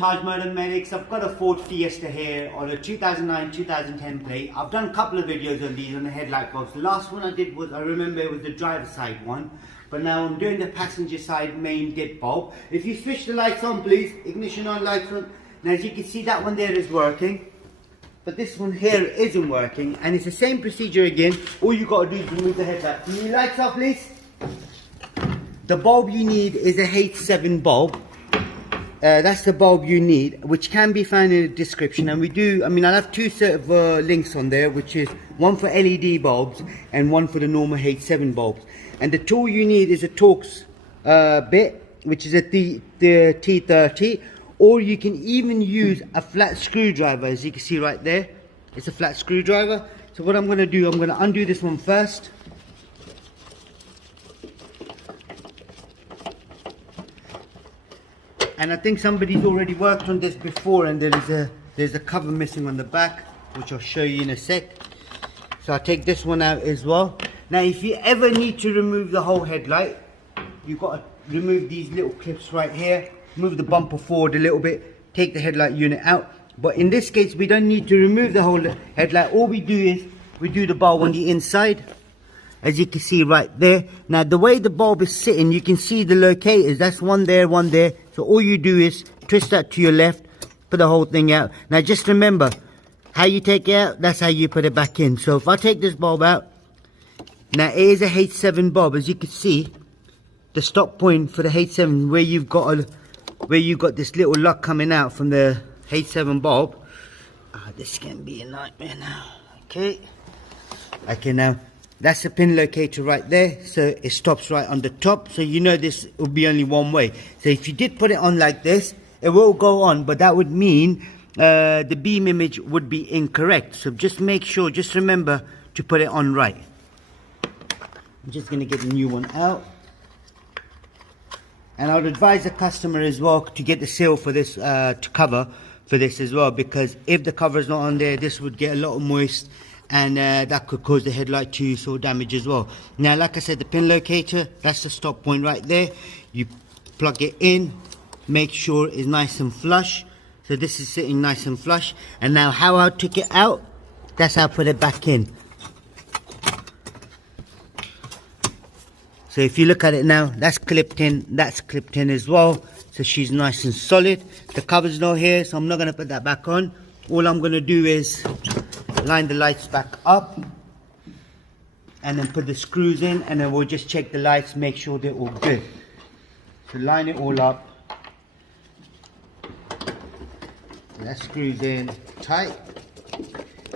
Tajmotormedics. I've got a Ford Fiesta here on a 2009-2010 plate. I've done a couple of videos on these on the headlight bulbs. The last one I did was, I remember it was the driver side one, but now I'm doing the passenger side main dip bulb. If you switch the lights on please, ignition on, lights on. Now as you can see, that one there is working, but this one here isn't working, and it's the same procedure again. All you got to do is remove the headlight. Can you lights off please? The bulb you need is a H7 bulb. That's the bulb you need, which can be found in the description. And we do, I'll have two set of links on there, which is one for LED bulbs and one for the normal H7 bulbs. And the tool you need is a Torx bit, which is a the T30, or you can even use a flat screwdriver, as you can see right there. It's a flat screwdriver. So what I'm going to do, I'm going to undo this one first. And I think somebody's already worked on this before, and there's a cover missing on the back, which I'll show you in a sec. So I'll take this one out as well. Now if you ever need to remove the whole headlight, you've got to remove these little clips right here, move the bumper forward a little bit, take the headlight unit out. But in this case we don't need to remove the whole headlight. All we do is we do the bulb on the inside, as you can see right there. Now the way the bulb is sitting, you can see the locators. That's one there, one there. So all you do is twist that to your left, put the whole thing out. Now just remember, how you take it out, that's how you put it back in. So if I take this bulb out, now it is a H7 bulb. As you can see, the stop point for the H7, where you've got this little lock coming out from the H7 bulb. This can be a nightmare now. Okay, now that's the pin locator right there, so it stops right on the top. So you know this will be only one way. So if you did put it on like this, it will go on, but that would mean the beam image would be incorrect. So just make sure, just remember to put it on right. I'm just going to get a new one out. And I would advise the customer as well to get the seal for this, to cover for this as well, because if the cover is not on there, this would get a lot of moist, and that could cause the headlight to sort of damage as well. Now like I said, the pin locator, that's the stop point right there. You plug it in, make sure it's nice and flush. So this is sitting nice and flush. And now how I took it out, that's how I put it back in. So if you look at it now, that's clipped in, that's clipped in as well. So she's nice and solid. The cover's not here, so I'm not going to put that back on. All I'm going to do is line the lights back up and then put the screws in, and then we'll just check the lights, make sure they're all good. So line it all up, that screws in tight.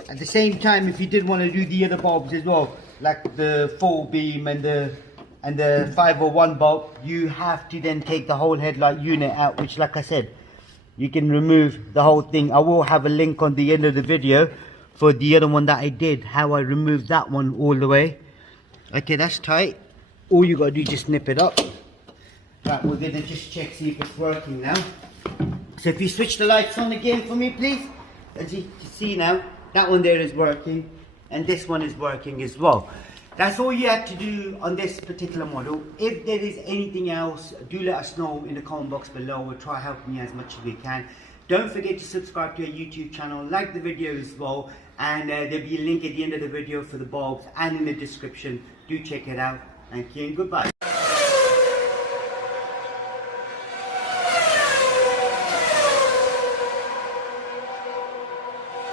At the same time, if you did want to do the other bulbs as well, like the full beam and the 501 bulb, you have to then take the whole headlight unit out, which like I said, you can remove the whole thing. I will have a link on the end of the video for the other one that I did, how I removed that one all the way. Okay, that's tight. All you got to do is just nip it up. Right, we're going to just check, see if it's working now. So if you switch the lights on again for me please. As you can see now, that one there is working, and this one is working as well. That's all you have to do on this particular model. If there is anything else, do let us know in the comment box below. We'll try helping you as much as we can. Don't forget to subscribe to our YouTube channel, like the video as well, and there'll be a link at the end of the video for the bulbs and in the description. Do check it out. Thank you and goodbye.